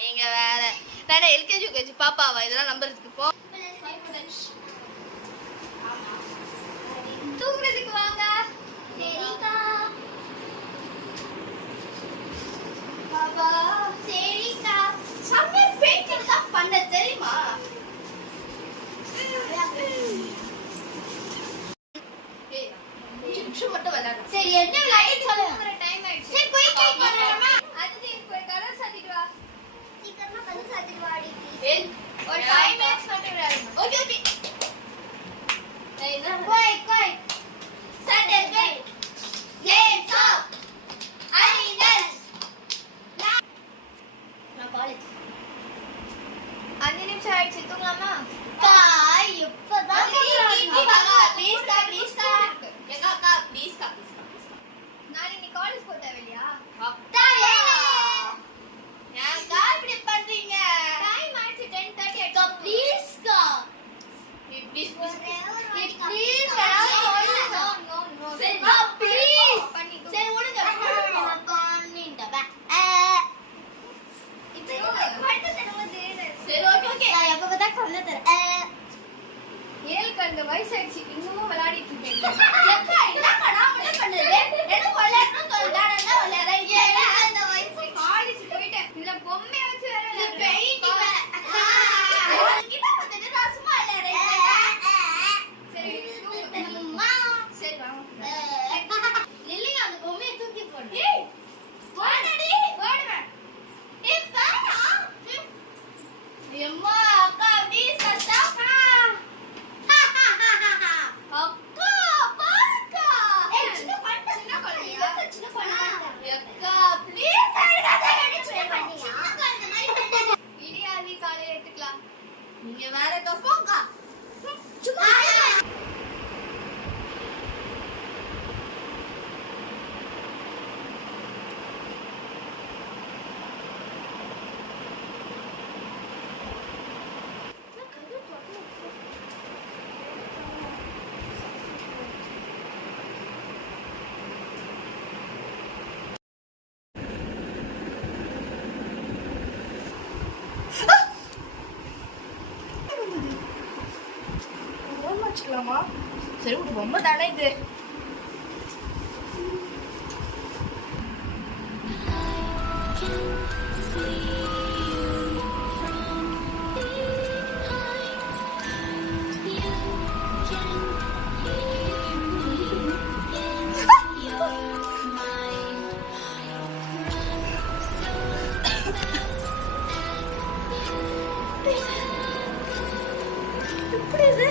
நீங்க வேற வேற எல்கேஜி யூகேஜி பாப்பாவா இதெல்லாம் நம்புறதுக்கு போ. தூங்குறதுக்கு வாங்க. சரிக்கா பாபா. சரிக்கா. சமையல் பெயிண்டிங் தான் பண்ண தெரியுமா? மட்டும் விளையாடு. சரி என்ன விளையாடு சொல்லுங்க. டைம் ஆயிடுச்சு. சரி போய் ட்ரை பண்ணலாமா? அதுக்கு போய் கலர் சாத்திட்டு வா. சீக்கிரமா கலர் சாத்திட்டு வாடி. ஒரு 5 minutes மட்டும் விளையாடு. Okay okay. போய் போய். சட்டை போய். Game stop. ஐனஸ். நான் காலேஜ். 5 நிமிஷம் ஆயிடுச்சு தூங்கலாமா? காய் எப்பதான் ப்ளீஸ் கா ப்ளீஸ் கா ஏகா கா ப்ளீஸ் கா நான் நீ காலேஜ் போக தேவையா? அப்பா ஏன் கா இப்படி பண்றீங்க? டைம் ஆயிடுச்சு 10:30 கா ப்ளீஸ் கா please please please no no no சரி வா ப்ளீஸ் சரி ஓடுங்க நான் பண்ணிட்டேன் பா இப்போ பட்டு தரது சரி ஓகே ஓகே நான் எப்ப பார்த்தா கல்ல தர ஏழுக்கு அந்த வயசு ஆயிடுச்சு இன்னும் விளையாடிட்டு இருக்கீங்க. எப்ப என்னக்கா நான் என்ன பண்ணுது? எனக்கு விளையாடணும் சொல்றானே விளையாடுறீங்க. அந்த வயசு காலேஜ் போயிட்டேன். இல்ல பொம்மைய வச்சு வேற பெயிண்ட் வேற. கிட்ட வந்து நான் சும்மா விளையாடுறேன். சரி அம்மா சரி வாங்க. இல்லைங்க அந்த பொம்மைய தூக்கி போடு. ஏய் போடுடி போடுங்க. ஏய் பாரா. அம்மா அக்கா ப்ளீஸ் ஸ்டாப். அக்கா பாருக்கா ஏய் சின்ன பண்ண சின்ன கொலையா சின்ன பண்ண அக்கா ப்ளீஸ் ட்ரை பண்ணியா அந்த மாதிரி பண்ணு இடியாதி காலையில எடுத்துக்கலாம். நீங்க வேற கப்போங்க சும்மா சரி ஒரு பொம்மை தானே இது. எப்படி இது?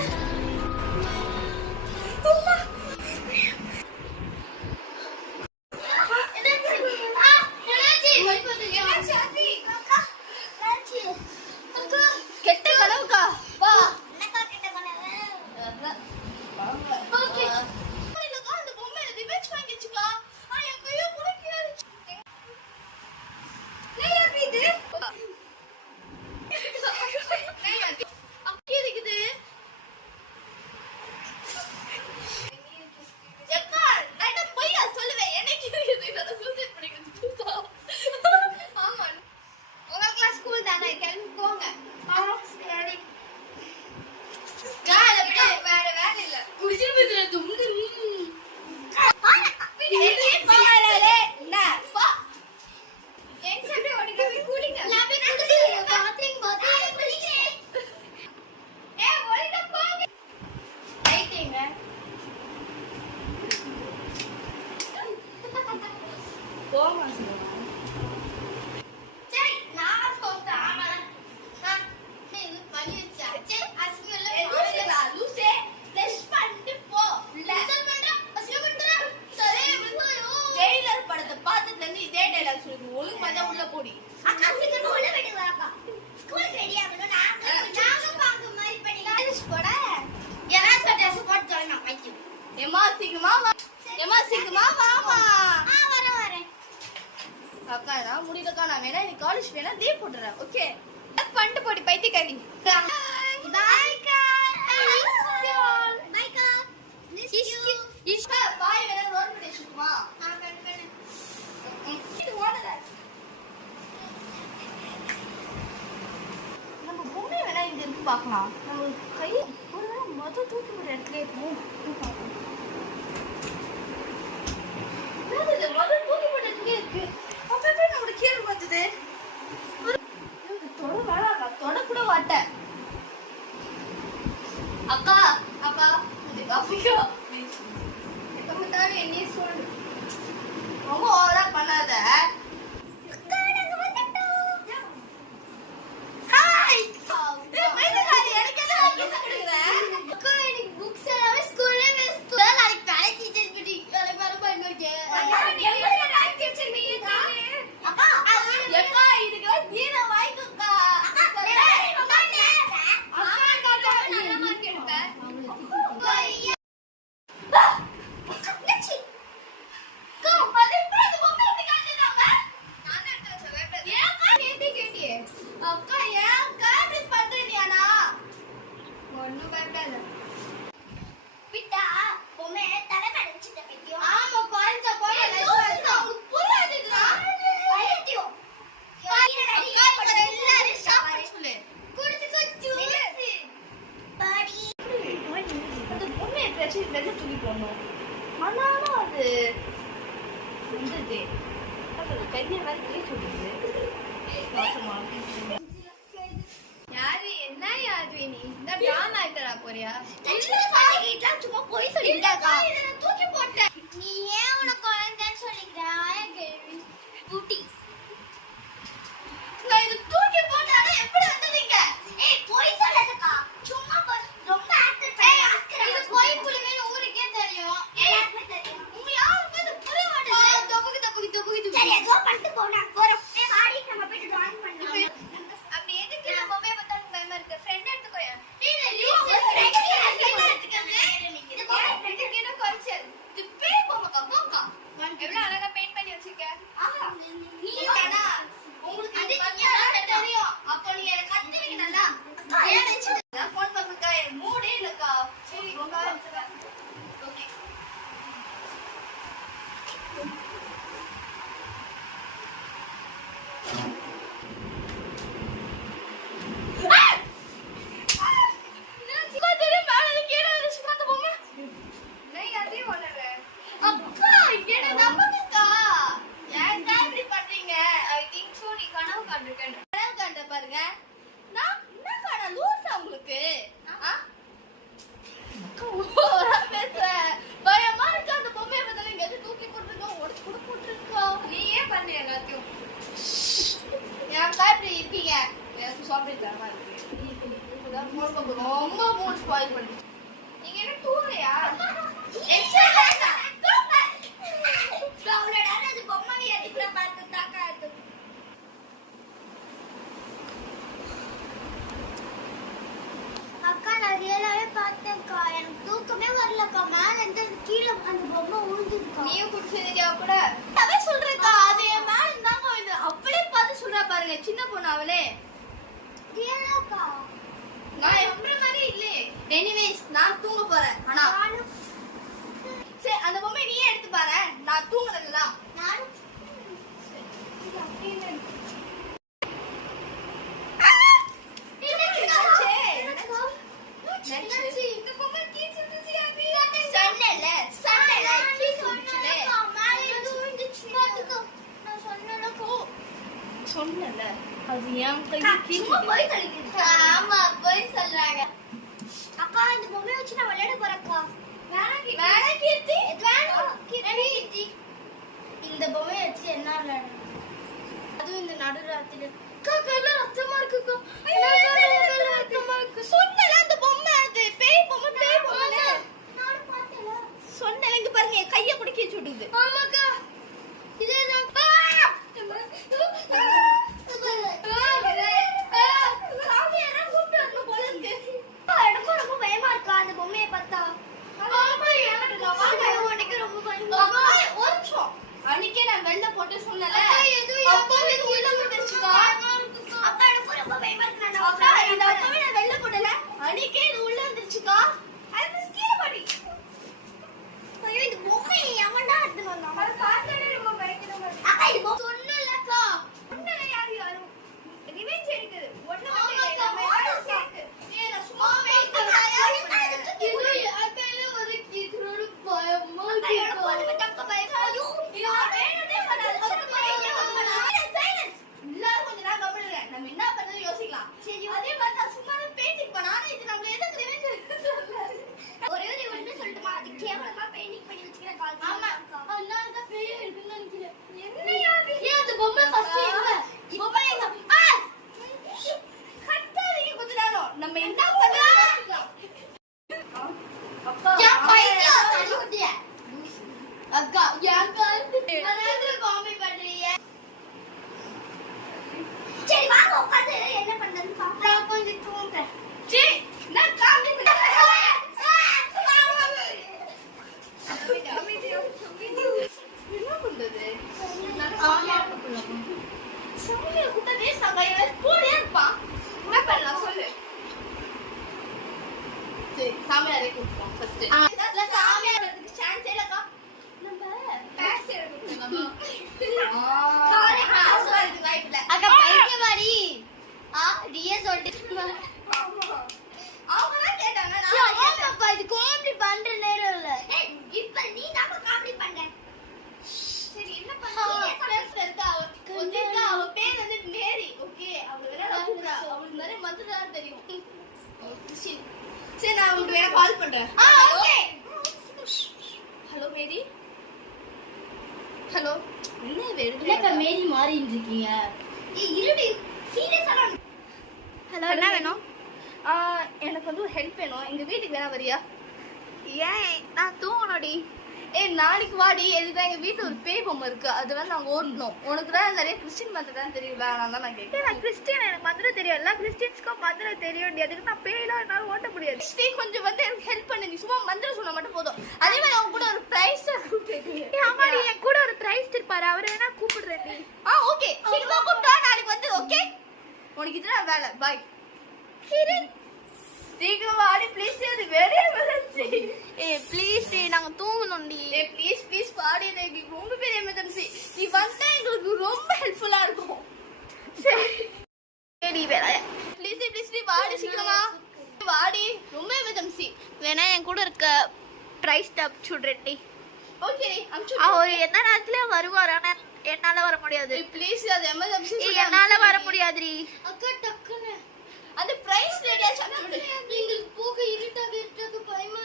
ஏமா சீக்கிரமா வாமா. வரேன். அக்கா நான் முடியலக்கா, நான் வேணா நீ காலேஜ் வேணா லீவ் போட்டுறேன். ஓகே பண்ணிட்டு போடி பைத்தியக்காரி. பாய் கா. பாய் கா. இஷ்கா பாய் வேணா ரோட் பண்ணி சும்மா. இது ஓடல. நம்ம பொம்மை வேணா இங்க இருக்கு பார்க்கலாம். நம்ம கை ஒருவேளை மொத தூக்கி போட்ட இடத்துல இருக்கும். என்னது மொத தூக்கி போட்ட இடத்துல இருக்கு. அப்பவே நம்ம கீழே பார்த்தது. தொட வேணாக்கா, தொட கூட மாட்டேன். அக்கா அக்கா இது காஃபிக்கோ. எப்ப தானே என்ன சொல்லு. ரொம்ப ஓவரா பண்ணாத. தூக்கி போடணும். ஆனாலும் அது வந்தது கையை மாதிரி தேய்ச்சி விடுது. யாரு என்ன யாரு நீ இந்த ட்ராமா ஆக்டரா போறியா? சும்மா போய் சொல்லிட்டாக்கா. தூக்கி போட்டேன். நீ ஏன் உனக்கு குழந்தைன்னு சொல்லிக்கிற கேள்வி குட்டி. நான் இது தூக்கி போட்டாலே எப்படி வந்ததீங்க? ஏய் போய் சொல்லாதக்கா. சும்மா ரொம்ப ஆக்டர் பண்ணி இது போய் புளிமேல ஊருக்கே தெரியும். எல்லாருமே தெரியும். உங்க யாருமே இது புரிய மாட்டேங்குது. தொகுதி சரி ஏதோ பண்ணிட்டு போ, நான் போறேன். ஏய் வாடி நம்ம போய் டிராயிங் பண்ணலாம். அப்படி எதுக்கு நம்ம போய் பார்த்தா பயமா இருக்கு. ஃப்ரெண்ட் எடுத்துக்கோயா. எவ்வளவு அழகா பெயிண்ட் பண்ணி வச்சிருக்க. நீ வேணா உங்களுக்கு அது தெரியும். அப்ப நீங்க எனக்கு கத்துவீங்க நல்லா. ஏன் வெச்சுடா ஃபோன் பண்ணுக்கா மூடே இல்லக்கா. சரி உங்க ஓகே. பாருங்க நான் என்ன காண லூசா உங்களுக்கு பேசுறேன். பயமா இருக்கு. அந்த பொம்மையை பதில் எங்க தூக்கி போட்டுருக்கோம், உடச்சு கூட போட்டுருக்கோம். நீ ஏன் பண்ண எல்லாத்தையும் என் காப்பி இருக்கீங்க. எனக்கு சாப்பிட்டு தரமா இருக்கு. ரொம்ப மூட் ஸ்பாயில் பண்ணி நீங்க என்ன தூங்கலையா? அக்கா நான் ரியலாவே பார்த்தேன்க்கா. எனக்கு தூக்கமே வரலக்கா. மேல இருந்து கீழே அந்த பொம்மை உழுந்துருக்கா. நீயும் குடிச்சிருக்கியா கூட? அதே சொல்றேக்கா. அது என் மேல இருந்தாங்க. இது அப்படியே பார்த்து சொல்றா பாருங்க. சின்ன பொண்ணு அவளே. ரியலாக்கா நான் எப்பற மாதிரி இல்லே. எனிவேஸ் நான் தூங்க போறேன். ஆனா சரி அந்த பொம்மை நீயே எடுத்து பாரு. நான் தூங்கறதுல நான் இந்த பொம்மை கீச்சிருச்சு. யாபி சன்னல கீச்சிருச்சுலே. நான் சொன்னல அது ஏன் கை கீச்சி. ஆமா போய் சொல்றாங்க. அக்கா இந்த பொம்மையை வச்சு நான் விளையாட போறேன்க்கா. வேணா கீர்த்தி. கீர்த்தி இந்த பொம்மையை வச்சு என்ன விளையாடு? அதுவும் இந்த நடுராத்திரி கையில ரத்தமா இருக்குக்கா. ரத்தமா இருக்கு. சொன்னல அந்த பொம்மை அது பேய் பொம்மை. நானும் பார்த்தேன்ல. சொன்னல இங்க பாருங்க கைய கூட கீச்சி விடுது. ஆமாக்கா இதேதான். சாமியாரா கூப்பிட்டு வரணும் போல இருக்கு. எனக்கும் ரொம்ப பயமா இருக்கா அந்த பொம்மையை பார்த்தா. ஆமா எனக்கு உனக்கு ரொம்ப பயமா நீயே சொல்லிட்டு அவங்க தான் கேட்டாங்க ஆமாப்பா இது காமெடி பண்ற நேரம் இல்ல இப்ப நீ தான் காமெடி பண்ண சரி என்ன பண்ண அவ பேர் வந்து மேரி ஓகே அவ வேற அவளுக்கு நிறைய மந்திரம் தெரியும் சரி நான் உங்களுக்கு வேற கால் பண்றேன் ஓகே ஹலோ மேரி ஹலோ என்ன வேணும் என்னக்கா மேரி மாறிட்டு இருக்கீங்க ஏய் இருடி சீரியஸா ஹலோ என்ன வேணும் எனக்கு வந்து ஒரு ஹெல்ப் வேணும் எங்க வீட்டுக்கு வேணா வரியா ஏன் நான் தூங்கணும்டி ஏய் நாளைக்கு வாடி எதுதான் எங்க வீட்டுல ஒரு பேய் பொம்மை இருக்கு அது வந்து நாங்க ஓடணும் உனக்கு தான் நிறைய கிறிஸ்டின் மந்திரம் தான் தெரியல அதனால தான் நான் கேட்கிறேன் நான் கிறிஸ்டியன் எனக்கு மந்திரம் தெரியும் எல்லா கிறிஸ்டியன்ஸ்க்கும் மந்திரம் தெரியும் அதுக்கு நான் பேயெல்லாம் என்னால ஓட்ட முடியாது ஸ்ரீ கொஞ்சம் வந்து எனக்கு ஹெல்ப் பண்ணு நீ சும்மா மந்திரம் சொன்னா மட்டும் போதும் அதே மாதிரி அவங்க கூட ஒரு பிரைஸ் ஆமாடி என் கூட ஒரு பிரைஸ் இருப்பாரு அவரை வேணா கூப்பிடுறேன் நீ ஓகே சீக்கிரமா கூப்பிட்டா நாளைக்கு வந்து ஓகே உனக்கு இதுதான் வேலை பாய் சீக்கிரம் வாடி ப்ளீஸ் அது வெரி எமர்ஜென்சி ப்ளீஸ் டி நாங்க தூங்கணும்டி ப்ளீஸ் பாடி எங்களுக்கு ரொம்ப பெரிய எமர்ஜென்சி நீ வந்தா எங்களுக்கு ரொம்ப ஹெல்ப்ஃபுல்லா இருக்கும் சரி வேற ப்ளீஸ் நீ வாடி சீக்கிரமா வாடி ரொம்ப எமர்ஜென்சி வேணா என் கூட இருக்க பிரைஸ் டாப் சுடுறேன்டி ஓகே அவர் எந்த நேரத்துல வருவார் ஆனா என்னால வர முடியாது ப்ளீஸ் அது எமர்ஜென்சி என்னால வர முடியாதுடி அக்கா டக்குன்னு அந்த பிரைஸ் ரெடியா சாப்பிடு எங்களுக்கு போக இருட்டாக பயமா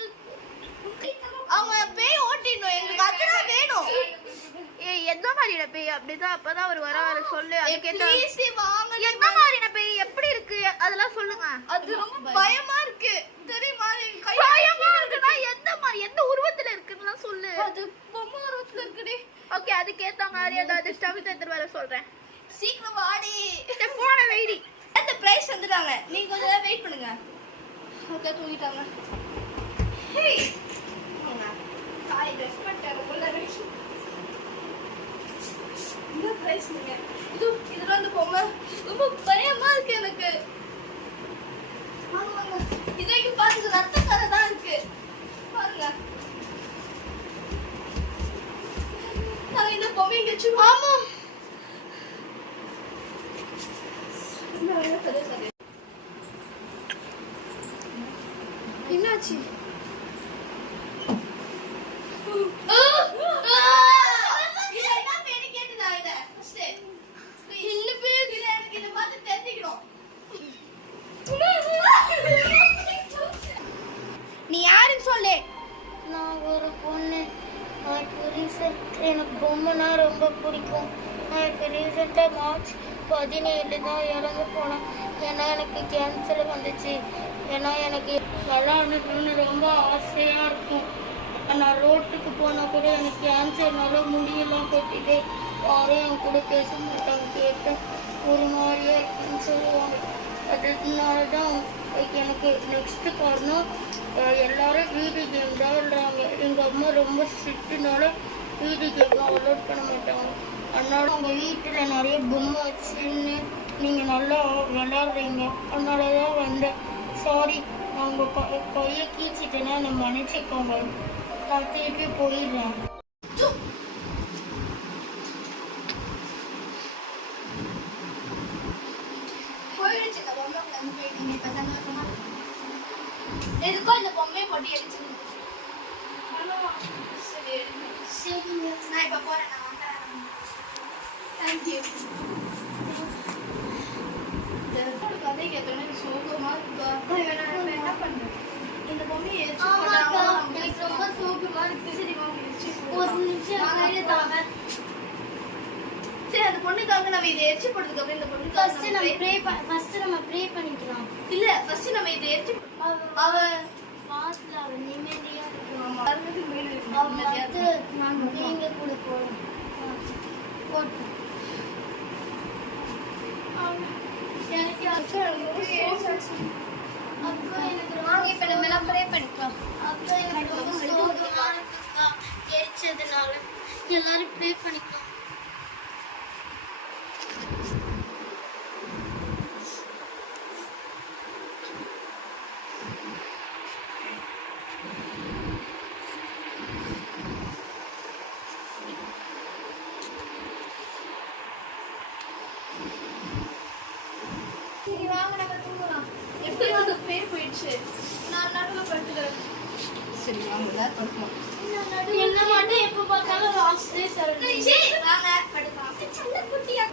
அவங்க பேய் ஓட்டிடணும் எங்களுக்கு அதுதான் வேணும் எந்த மாதிரியான பேய் அப்படிதான் அப்பதான் அவர் வர சொல்லு ப்ளீஸ் வாங்க எந்த மாதிரியான பேய் எப்படி இருக்கு அதெல்லாம் சொல்லுங்க அது ரொம்ப பயமா இருக்கு தெரியுமா பயமா இருக்குன்னா எந்த உருவத்துல இருக்குன்னு சொல்லு அது பொம்மை உருவத்துல இருக்குடி ஓகே அதுக்கு ஏத்த மாதிரி ஏதாவது ஸ்டவ் எடுத்து வர சொல்றேன் சீக்கிரம் வாடி போன வெயிடி அந்த பிரைஸ் வந்துட்டாங்க நீங்க கொஞ்ச நேரம் வெயிட் பண்ணுங்க ஓகே தூங்கிட்டாங்க ஹேய் காய் ட்ரெஸ் பண்ணிட்டாங்க உள்ள வெயிட் இந்த பிரைஸ் நீங்க இதுல வந்து பொம்மை ரொம்ப பயமா இருக்கு எனக்கு வாங்க இதுக்கு பாருங்க ரத்த கரை தான் இருக்கு பாருங்க நான் இந்த பொம்மை இங்க வச்சிருவோம் ஆமா என்னாச்சு நீ யாருன்னு சொல்லு நான் ஒரு பொண்ணு எனக்கு பொம்மைனா ரொம்ப பிடிக்கும் நான் இப்போ ரீசெண்டாக மார்ச் 17 தான் இறந்து போனேன் ஏன்னா எனக்கு கேன்சர் வந்துச்சு ஏன்னா எனக்கு விளையாடணும்னு ரொம்ப ஆசையாக இருக்கும் நான் ரோட்டுக்கு போனால் கூட எனக்கு கேன்சர்னால முடியெல்லாம் கொட்டிட்டு யாரும் என் கூட பேச மாட்டாங்க கேட்டேன் ஒரு மாதிரியா இருக்குன்னு சொல்லுவாங்க அதனால தான் எனக்கு நெக்ஸ்ட் காரணம் எல்லாரும் வீடியோ கேம் தான் விளையாடுறாங்க எங்கள் அம்மா ரொம்ப ஸ்ட்ரிக்ட்னால வீடியோ கேம்லாம் அலோட் பண்ண மாட்டாங்க அதனால உங்கள் வீட்டில் நிறைய பொம்மை வச்சுன்னு நீங்கள் நல்லா விளையாடுறீங்க அதனால தான் வந்தேன் சாரி நான் உங்கள் கையை கீச்சிட்டேன்னா நான் மன்னிச்சுக்கோங்க நான் திருப்பி போயிடுறேன் எதுக்கும் இந்த பொம்மையை போட்டு எரிச்சு சரி நான் இப்ப போறேன் நான் வந்துடுறேன் தேங்க்யூ கதை கேட்கணும் சோகமா இருக்கா என்ன பண்றேன் இந்த பொம்மையை எரிச்சு எனக்கு ரொம்ப சோகமா இருக்கு சரி ஒரு நிமிஷம் தாங்க சரி அந்த பொண்ணுக்காக நம்ம இதை எரிச்சு போடுறதுக்கு அப்புறம் இந்த பொண்ணுக்கு ஃபர்ஸ்ட் நம்ம ப்ரே பண்ணிக்கலாம் இல்ல ஃபர்ஸ்ட் நம்ம இதை எரிச்சு அவ வாசல்ல அவ நிம்மதியா இருக்கணும் மறந்துட்டு மீன் நீங்க கூட போறோம் போட்டு எனக்கு அக்கா எனக்கு வாங்க இப்ப நம்ம எல்லாம் ப்ரே பண்ணிக்கலாம் அக்கா எனக்கு ரொம்ப சோகமா இருக்குக்கா எரிச்சதுனால எல்லாரும் ப்ரே பண்ணிக்கலாம் சரி வாங்க நம்ம சரி வாங்க எல்லாரும் படுக்கலாம். என்ன மட்டும் எப்ப பார்த்தாலும் லாஸ்ட் டே சொல்றீங்க. சரி வாங்க படுக்கலாம். சின்ன குட்டியா